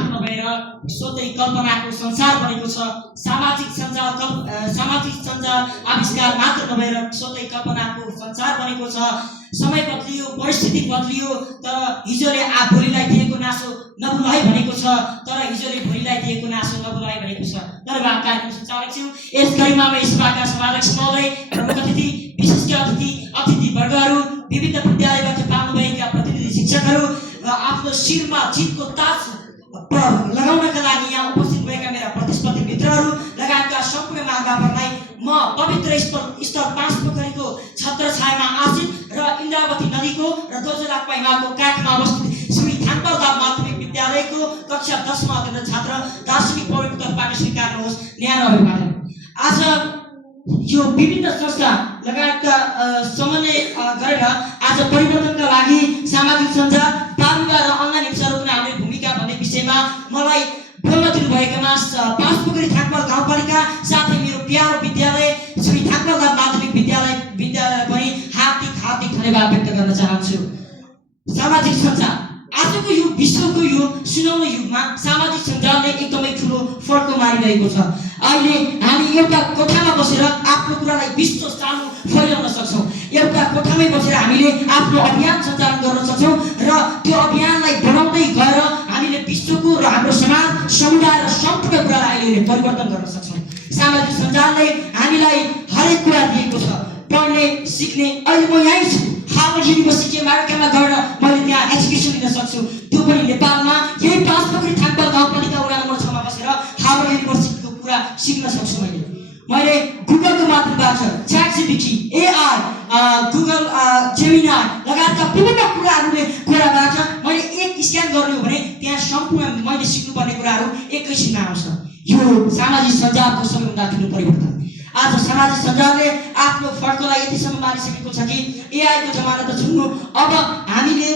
मात्र नभएर स्वतै कल्पनाको संसार बनेको छ। सामाजिक सञ्जाल आविष्कार मात्र नभएर स्वतै कल्पनाको संसार बनेको छ। समय बदलियो, परिस्थिति बदलियो, तर हिजोले भोलिलाई दिएको नासो नभुल है भनेको छ। तर हिजोले भोलिलाई दिएको नासो नभुल है भनेको छ। धन्यवाद। कार्यक्रम सञ्चालक छु। यस गरिमामा सभाका सभाध्यक्ष महोदय, प्रमुख अतिथि, विशिष्ट अतिथिवर्गहरू, विविध विद्यालयबाट पाल्नुभएका प्रतिनिधि शिक्षकहरू, आफ्नो शिरमा जितको ताज लगाउनका लागि यहाँ उपस्थित भएका मेरा प्रतिस्पर्धी मित्रहरू लगायतका सम्पूर्ण महानुभावहरूलाई म पवित्र स्थल पाँचपोखरीको छत्रछायामा आसीन र इन्द्रावती नदीको र दोर्जेलाक्पा हिमालको काखमा अवस्थित श्री थाङपाल दाप माध्यमिक विद्यालयको कक्षा 10 मा अध्ययनरत छात्र दार्शनिक पौडेलको तर्फबाट स्वीकार्नुहोस् न्यानो अभिवादन। आज यो विभिन्न संस्था लगायतका समन्वय गरेर आज परिवर्तनका लागि सामाजिक सञ्जाल, बाल विवाह र अनलाइन हिंसा रोक्न हाम्रो भूमिका भन्ने विषयमा मलाई बोल्न दिनुभएकोमा पाँचपोखरी थाङपाल गाउँपालिका साथै मेरो प्यारो विद्यालय श्री थाङपाल दाप माध्यमिक विद्यालयलाई पनि हार्दिक धन्यवाद व्यक्त गर्न चाहन्छु। सामाजिक सञ्जाल आजको यो विश्वको यो सुनौलो युगमा सामाजिक सञ्जालले एकदमै ठुलो फड्को मारिरहेको छ। अहिले हामी एउटा कोठामा बसेर आफ्नो कुरालाई विश्व सामु फैलाउन सक्छौँ। एउटा कोठामै बसेर हामीले आफ्नो अभियान सञ्चालन गर्न सक्छौँ र त्यो अभियानलाई बढाउँदै गएर हामीले विश्वको र हाम्रो समाज, समुदाय र सम्पूर्ण कुरालाई अहिले परिवर्तन गर्न सक्छौँ। सामाजिक सञ्जालले हामीलाई हरेक कुरा दिएको छ, पढ्ने, सिक्ने। अहिले म यहीँ छु, हार्वर्ड युनिभर्सिटी अमेरिकामा गएर मैले त्यहाँ एजुकेसन लिन सक्छु। त्यो पनि नेपालमा यही पाँचपोखरी थाङपाल गाउँपालिका वडा नम्बर 6 मा बसेर हार्वर्ड युनिभर्सिटीको कुरा सिक्न सक्छु। मैले गुगलको माध्यमबाट ChatGPT, AI, गुगल जेमिनाई लगायतका विभिन्न कुराबाट मैले एक स्क्यान गर्ने हो भने त्यहाँ सम्पूर्ण मैले सिक्नुपर्ने कुराहरू एकैछिनमा आउँछ। यो सामाजिक सञ्जालको सबैभन्दा ठुलो परिवर्तन। आज सामाजिक सञ्जालले आफ्नो फड्कोलाई यतिसम्म मारिसकेको छ कि AI को जमाना त छुट्नु, अब हामीले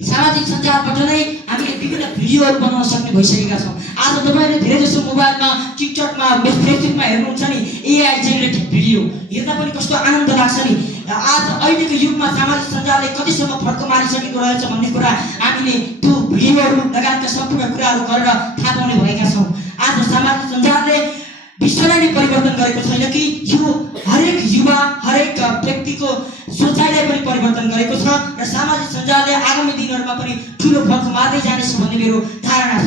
सामाजिक सञ्जालबाट नै हामीले विभिन्न भिडियोहरू बनाउन सक्ने भइसकेका छौँ। आज तपाईहरुले धेरै जसो मोबाइलमा, टिकटकमा, फेसबुकमा हेर्नुहुन्छ नि AI जेनेरेटेड भिडियो हेर्दा पनि कस्तो आनन्द लाग्छ नि। आज अहिलेको युगमा सामाजिक सञ्जालले कतिसम्म फड्को मारिसकेको रहेछ भन्ने कुरा हामीले त्यो भिडियोहरू लगायतका सम्पूर्ण कुराहरू गरेर थाहा पाउने भएका छौँ। आज सामाजिक सञ्जालले विश्वलाई नै परिवर्तन गरेको छैन कि यो हरेक युवा, हरेक व्यक्तिको सोचाइलाई पनि परिवर्तन गरेको छ र सामाजिक सञ्जालले आगामी दिनहरूमा पनि ठुलो फड्को मार्दै जानेछ भन्ने मेरो धारणा छ।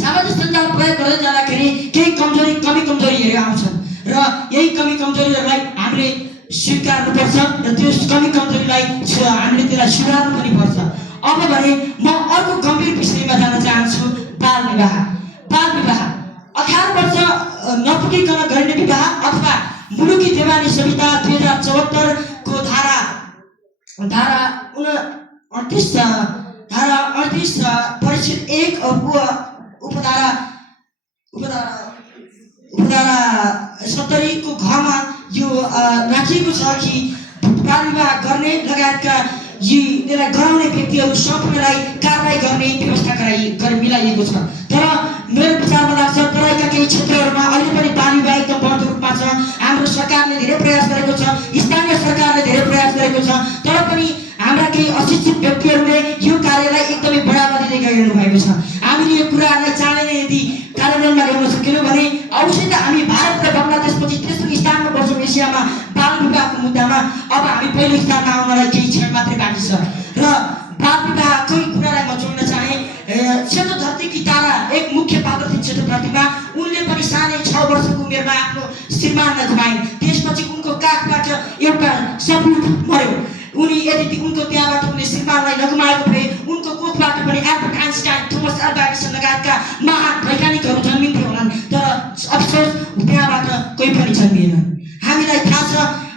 सामाजिक सञ्जाल प्रयोग गर्दै जाँदाखेरि केही कमी कमजोरीहरू आउँछन् र यही कमी कमजोरीहरूलाई हामीले स्वीकार्नुपर्छ र त्यो कमी कमजोरीलाई हामीले त्यसलाई सुधार्नु पनि पर्छ। अब भने म अर्को गम्भीर विषयमा जान चाहन्छु। बाल विवाह 18 वर्ष नपुगिकन गरिने विवाह अथवा मुलुकी देवानी संहिता 2074 को धारा 38 परिच्छेद 1 उपधारा 70 को घमा यो राखिएको छ कि बाल विवाह गर्ने लगायतका त्यसलाई गराउने व्यक्तिहरू सम्पूर्णलाई कारबाही गर्ने व्यवस्था मिलाइएको छ। तर मेरो विचारमा लाग्छ तराईका केही क्षेत्रहरूमा अहिले पनि बाल विवाह एकदम बढ्दो रूपमा छ। हाम्रो सरकारले धेरै प्रयास गरेको छ, स्थानीय सरकारले धेरै प्रयास गरेको छ, तर पनि हाम्रा केही अशिक्षित व्यक्तिहरूले यो कार्यलाई एकदमै बढावा दिँदै गइरहनु भएको छ। हामीले यो कुराहरूलाई चाँडै नै यदि कार्यान्वयनमा ल्याउन सकेनौँ भने अवश्य त हामी भारत र बङ्गलादेशपछि तेस्रो स्थानमा बस्छौँ एसियामा बाल विवाहको मुद्दामा। अब हामी पहिलो स्थानमा आउनलाई केही क्षण मात्रै बाँकी छ र बाल विवाहकै कुरालाई म जोड्न चाहे। सेतो धरती की तारा एक मुख्य पात्र थिइन् सेतो धरतीमा। उनले पनि सानै 6 वर्षको उमेरमा आफ्नो श्रीमानलाई गुमाइन्। त्यसपछि उनको काखबाट एउटा सपूत मर्यो। यदि उनको त्यहाँबाट उनले श्रीमानलाई नगुमाएको भए उनको कोखबाट पनि Albert Einstein, Thomas Alva Edison लगायतका महान वैज्ञानिकहरू जन्मिन्थे होलान्। तर अफसोस त्यहाँबाट कोही पनि जन्मिएन। हामीलाई थाहा छ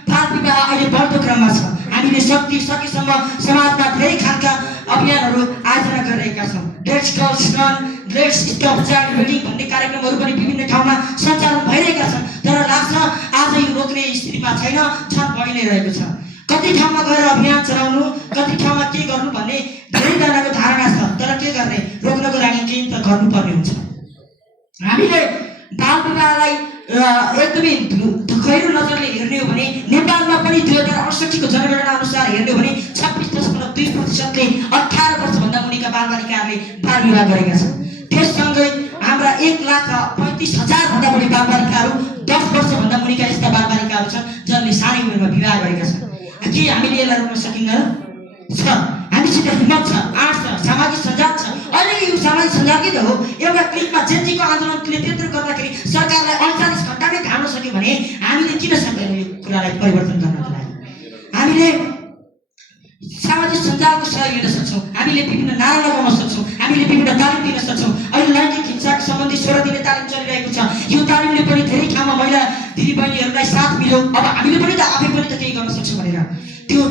बाल विवाह अहिले बढ्दो क्रममा छ। हामीले सकेसम्म समाजमा धेरै खालका अभियानहरू आयोजना गरिरहेका छौँ। Let's girls run, let's stop child wedding भन्ने कार्यक्रमहरू पनि विभिन्न ठाउँमा सञ्चालन भइरहेका छन्। तर लाग्छ आज यो रोक्ने स्थितिमा छैन, छन् बढी नै रहेको छ। कति ठाउँमा गएर अभियान चलाउनु, कति ठाउँमा के गर्नु भन्ने धेरैजनाको धारणा छ, तर के गर्ने, रोक्नको लागि केही त गर्नुपर्ने हुन्छ। हामीले बाल विवाहलाई एकदमै गहिरो नजरले हेर्ने हो भने नेपालमा पनि 2068 को जनगणना अनुसार हेर्ने हो भने 26.2%ले 18 वर्षभन्दा मुनिका बालबालिकाहरूले बाल विवाह गरेका छन्। त्यससँगै हाम्रा 1,35,000 भन्दा बढी बालबालिकाहरू 10 वर्षभन्दा मुनिका यस्ता बालबालिकाहरू छन् जसले सानै उमेरमा विवाह गरेका छन्। के हामीले यसलाई रोक्न सकिँदैन? छ, हामीसित हिम्मत छ, आँट छ, सामाजिक सञ्जाल छ। अहिले यो सामाजिक सञ्जालकै त हो। एउटा क्लिकमा जेनजीको आन्दोलनले त्यत्रो गर्दाखेरि सरकारलाई 48 घण्टामै ढाल्न सक्यो भने हामीले किन सक्दैनौँ यो कुरालाई परिवर्तन गर्नको लागि? हामीले सामाजिक सञ्जालको सहयोग लिन सक्छौँ, हामीले विभिन्न नारा लगाउन सक्छौँ, हामीले विभिन्न तालिम दिन सक्छौँ। अहिले लैङ्गिक हिंसाको सम्बन्धी 16 दिने तालिम चलिरहेको छ। यो तालिमले पनि धेरै ठाउँमा महिला दिदीबहिनीहरूलाई साथ मिल्यो। अब हामीले पनि त आफै पनि त केही गर्न सक्छौँ भनेर त्यो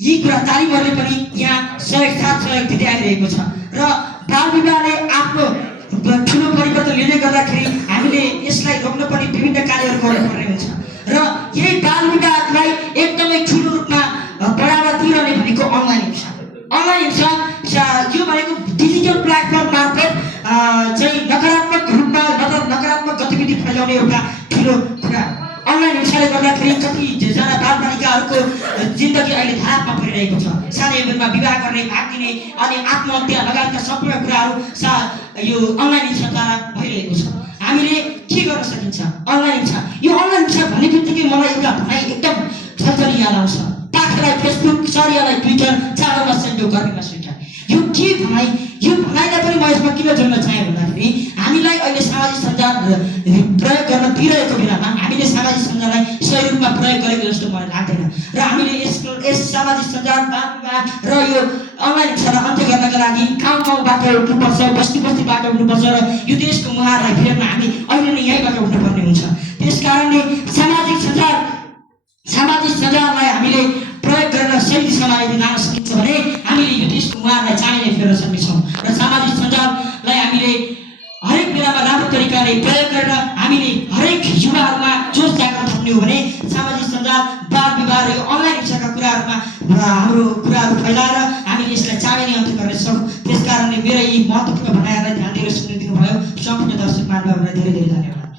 यी कुरा तालिमहरूले पनि यहाँ सहयोग दिँदै आइरहेको छ। र बाल विवाहले आफ्नो ठुलो परिवर्तन लिँदै गर्दाखेरि हामीले यसलाई रोक्न पनि विभिन्न कार्यहरू गर्नुपर्ने हुन्छ। र यही बाल विवाहलाई एकदमै ठुलो रूपमा बढावा दिइरहने भनेको अनलाइन हिंसा। अनलाइन हिंसा यो भनेको डिजिटल प्लेटफर्म मार्फत चाहिँ नकारात्मक रूपमा नकारात्मक गतिविधि फैलाउने एउटा ठुलो कुरा। अनलाइन हिंसाले गर्दाखेरि कतिजना बालबालिकाहरूको जिन्दगी अहिले धारापमा परिरहेको छ। सानै उमेरमा विवाह गर्ने, भाग दिने अनि आत्महत्या लगायतका सम्पूर्ण कुराहरू यो अनलाइन हिंसाद्वारा भइरहेको छ। हामीले के गर्न सकिन्छ? अनलाइन हिंसा, यो अनलाइन हिंसा भन्ने बित्तिकै मलाई एउटा भनाइ एकदम छलछली याद आउँछ। पाखलाई फेसबुक, सरियालाई ट्विटर, चारोमा सेन्डो गर्नेमा स्विटर। यो के भनाइ? यो भनाइलाई पनि म यसमा किन जोड्न चाहेँ भन्दाखेरि हामीलाई अहिले सामाजिक सञ्जाल प्रयोग गर्न दिइरहेको बेलामा हामीले सामाजिक सञ्जाललाई सही रूपमा प्रयोग गरेको जस्तो मलाई लाग्दैन। र हामीले यस सामाजिक सञ्जाल, बाल विवाह र यो अनलाइन हिंसालाई अन्त्य गर्नका लागि गाउँ-गाउँबाट उठ्नुपर्छ, बस्ती-बस्तीबाट उठ्नुपर्छ र यो देशको मुहारलाई फेर्न हामी अहिले नै यहीँबाट उठ्नुपर्ने हुन्छ। त्यसकारणले सामाजिक सञ्जाललाई हामीले प्रयोग गरेर सही दिशामा यदि लान सकिन्छ भने हामीले यो देशको मुहारलाई चाँडै नै फेर्न सक्नेछौँ। र सामाजिक सञ्जाललाई हामीले हरेक बेलामा राम्रो तरिकाले प्रयोग गरेर हामीले हरेक युवाहरूमा जोस जाग्न थाल्ने हो भने सामाजिक सञ्जाल, बाल विवाह र यो अनलाइन हिंसाका कुराहरूमा हाम्रो कुराहरू फैलाएर हामीले यसलाई चाँडै नै अन्त्य गर्नेछौँ। त्यसकारणले मेरो यी महत्त्वपूर्ण भनाइहरूलाई ध्यान दिएर सुनिदिनु भयो। सम्पूर्ण दर्शक महानुभावहरूलाई धेरै धेरै धन्यवाद।